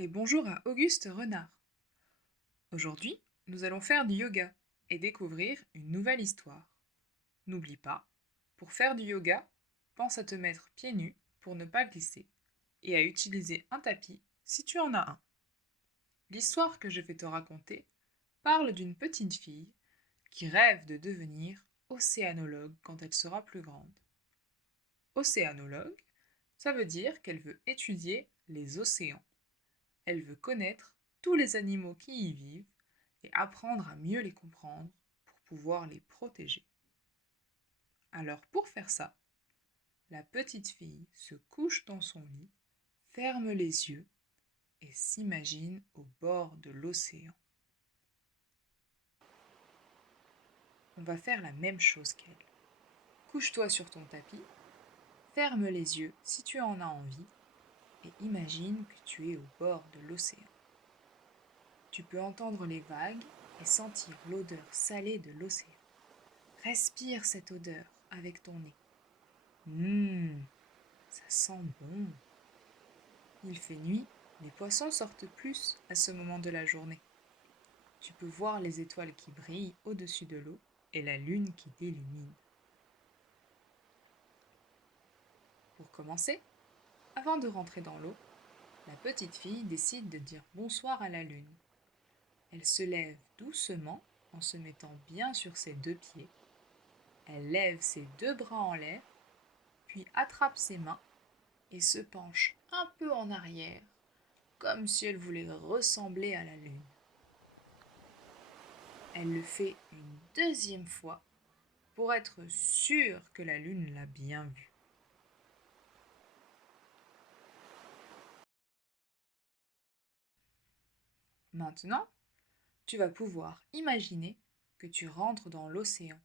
et bonjour à Auguste Renard. Aujourd'hui, nous allons faire du yoga et découvrir une nouvelle histoire. N'oublie pas, pour faire du yoga, pense à te mettre pieds nus pour ne pas glisser et à utiliser un tapis si tu en as un. L'histoire que je vais te raconter parle d'une petite fille qui rêve de devenir océanologue quand elle sera plus grande. Océanologue, ça veut dire qu'elle veut étudier les océans. Elle veut connaître tous les animaux qui y vivent et apprendre à mieux les comprendre pour pouvoir les protéger. Alors pour faire ça, la petite fille se couche dans son lit, ferme les yeux et s'imagine au bord de l'océan. On va faire la même chose qu'elle. Couche-toi sur ton tapis, ferme les yeux si tu en as envie et imagine que tu es au bord de l'océan. Tu peux entendre les vagues et sentir l'odeur salée de l'océan. Respire cette odeur avec ton nez. Ça sent bon. Il fait nuit, les poissons sortent plus à ce moment de la journée. Tu peux voir les étoiles qui brillent au-dessus de l'eau et la lune qui l'illumine. Pour commencer, avant de rentrer dans l'eau, la petite fille décide de dire bonsoir à la lune. Elle se lève doucement en se mettant bien sur ses deux pieds. Elle lève ses deux bras en l'air, puis attrape ses mains et se penche un peu en arrière, comme si elle voulait ressembler à la lune. Elle le fait une deuxième fois pour être sûre que la lune l'a bien vue. Maintenant, tu vas pouvoir imaginer que tu rentres dans l'océan.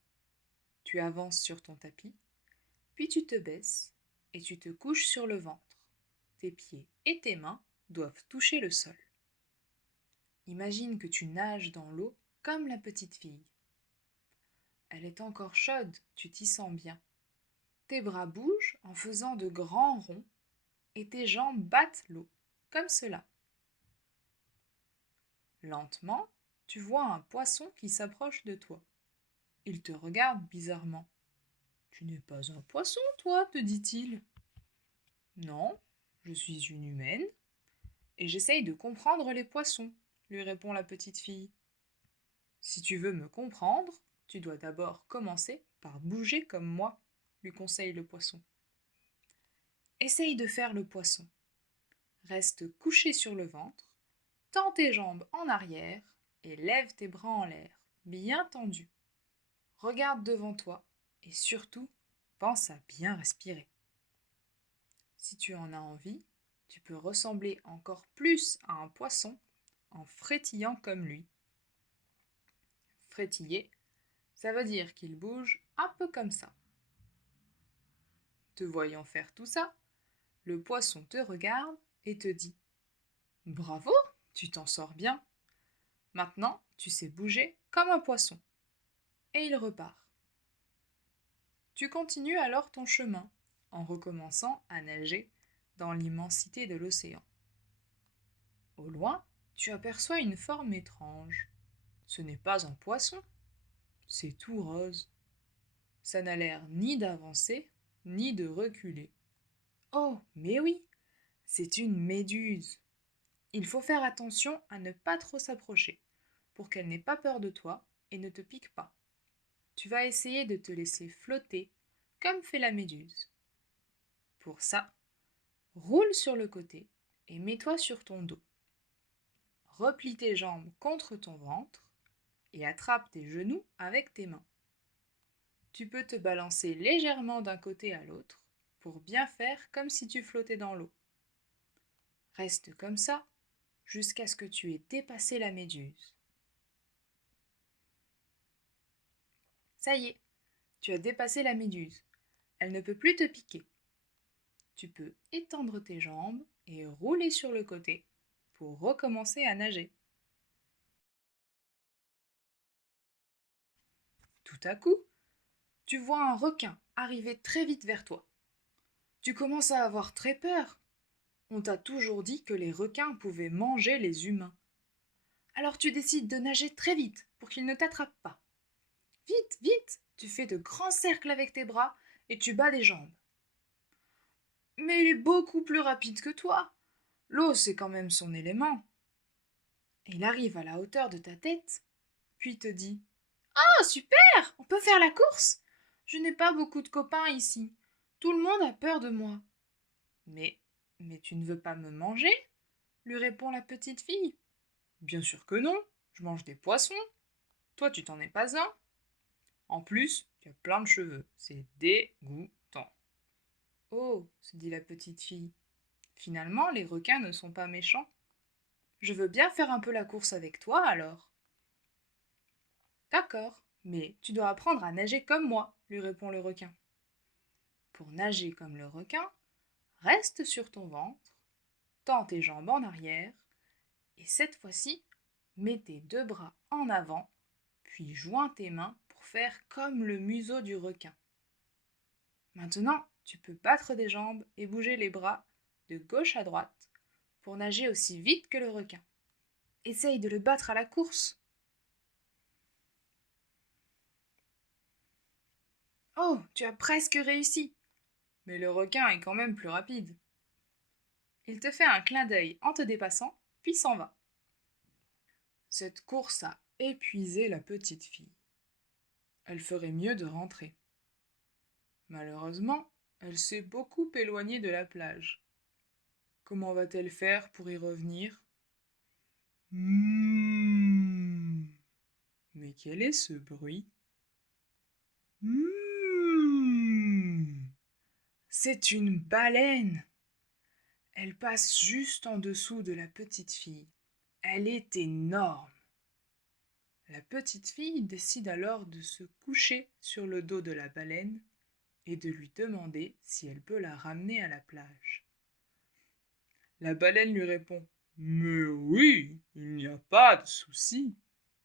Tu avances sur ton tapis, puis tu te baisses et tu te couches sur le ventre. Tes pieds et tes mains doivent toucher le sol. Imagine que tu nages dans l'eau comme la petite fille. Elle est encore chaude, tu t'y sens bien. Tes bras bougent en faisant de grands ronds et tes jambes battent l'eau, comme cela. Lentement, tu vois un poisson qui s'approche de toi. Il te regarde bizarrement. Tu n'es pas un poisson, toi, te dit-il. Non, je suis une humaine et j'essaye de comprendre les poissons, lui répond la petite fille. Si tu veux me comprendre, tu dois d'abord commencer par bouger comme moi, lui conseille le poisson. Essaye de faire le poisson. Reste couché sur le ventre, tends tes jambes en arrière et lève tes bras en l'air, bien tendus. Regarde devant toi et surtout, pense à bien respirer. Si tu en as envie, tu peux ressembler encore plus à un poisson en frétillant comme lui. Frétiller, ça veut dire qu'il bouge un peu comme ça. Te voyant faire tout ça, le poisson te regarde et te dit « Bravo, tu t'en sors bien. Maintenant, tu sais bouger comme un poisson. » Et il repart. Tu continues alors ton chemin en recommençant à nager dans l'immensité de l'océan. Au loin, tu aperçois une forme étrange. Ce n'est pas un poisson, c'est tout rose. Ça n'a l'air ni d'avancer, ni de reculer. Oh, mais oui, c'est une méduse. Il faut faire attention à ne pas trop s'approcher, pour qu'elle n'ait pas peur de toi et ne te pique pas. Tu vas essayer de te laisser flotter, comme fait la méduse. Pour ça, roule sur le côté et mets-toi sur ton dos. Replie tes jambes contre ton ventre et attrape tes genoux avec tes mains. Tu peux te balancer légèrement d'un côté à l'autre pour bien faire comme si tu flottais dans l'eau. Reste comme ça jusqu'à ce que tu aies dépassé la méduse. Ça y est, tu as dépassé la méduse. Elle ne peut plus te piquer. Tu peux étendre tes jambes et rouler sur le côté pour recommencer à nager. Tout à coup, tu vois un requin arriver très vite vers toi. Tu commences à avoir très peur. On t'a toujours dit que les requins pouvaient manger les humains. Alors tu décides de nager très vite pour qu'ils ne t'attrapent pas. Vite, vite, tu fais de grands cercles avec tes bras et tu bats des jambes. Mais il est beaucoup plus rapide que toi. L'eau, c'est quand même son élément. Il arrive à la hauteur de ta tête, puis te dit: Oh, super! On peut faire la course? Je n'ai pas beaucoup de copains ici. Tout le monde a peur de moi. Mais, mais tu ne veux pas me manger? Lui répond la petite fille. Bien sûr que non, je mange des poissons. Toi, tu t'en es pas un. En plus, tu as plein de cheveux. C'est dégoûtant. Oh, se dit la petite fille. Finalement, les requins ne sont pas méchants. Je veux bien faire un peu la course avec toi alors. D'accord, mais tu dois apprendre à nager comme moi, lui répond le requin. Pour nager comme le requin, reste sur ton ventre, tends tes jambes en arrière, et cette fois-ci, mets tes deux bras en avant, puis joins tes mains pour faire comme le museau du requin. Maintenant, tu peux battre des jambes et bouger les bras de gauche à droite pour nager aussi vite que le requin. Essaye de le battre à la course. Oh, tu as presque réussi. Mais le requin est quand même plus rapide. Il te fait un clin d'œil en te dépassant, puis s'en va. Cette course a épuisé la petite fille. Elle ferait mieux de rentrer. Malheureusement, elle s'est beaucoup éloignée de la plage. Comment va-t-elle faire pour y revenir? Hmm. Mais quel est ce bruit? Hmm. C'est une baleine. Elle passe juste en dessous de la petite fille. Elle est énorme. La petite fille décide alors de se coucher sur le dos de la baleine et de lui demander si elle peut la ramener à la plage. La baleine lui répond: Mais oui, il n'y a pas de souci.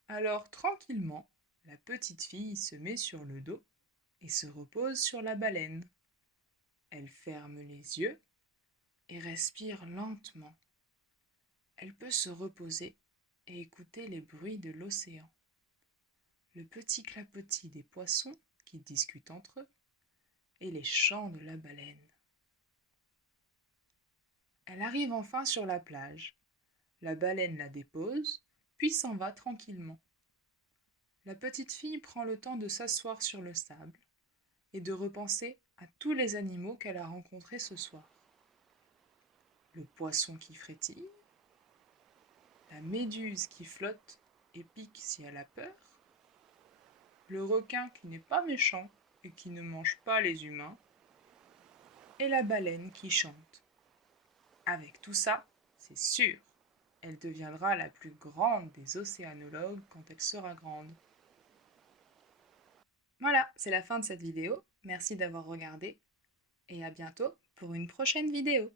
Alors tranquillement, la petite fille se met sur le dos et se repose sur la baleine. Elle ferme les yeux et respire lentement. Elle peut se reposer et écouter les bruits de l'océan, le petit clapotis des poissons qui discutent entre eux et les chants de la baleine. Elle arrive enfin sur la plage. La baleine la dépose, puis s'en va tranquillement. La petite fille prend le temps de s'asseoir sur le sable et de repenser à tous les animaux qu'elle a rencontrés ce soir. Le poisson qui frétille, la méduse qui flotte et pique si elle a peur, le requin qui n'est pas méchant et qui ne mange pas les humains, et la baleine qui chante. Avec tout ça, c'est sûr, elle deviendra la plus grande des océanologues quand elle sera grande. Voilà, c'est la fin de cette vidéo. Merci d'avoir regardé et à bientôt pour une prochaine vidéo.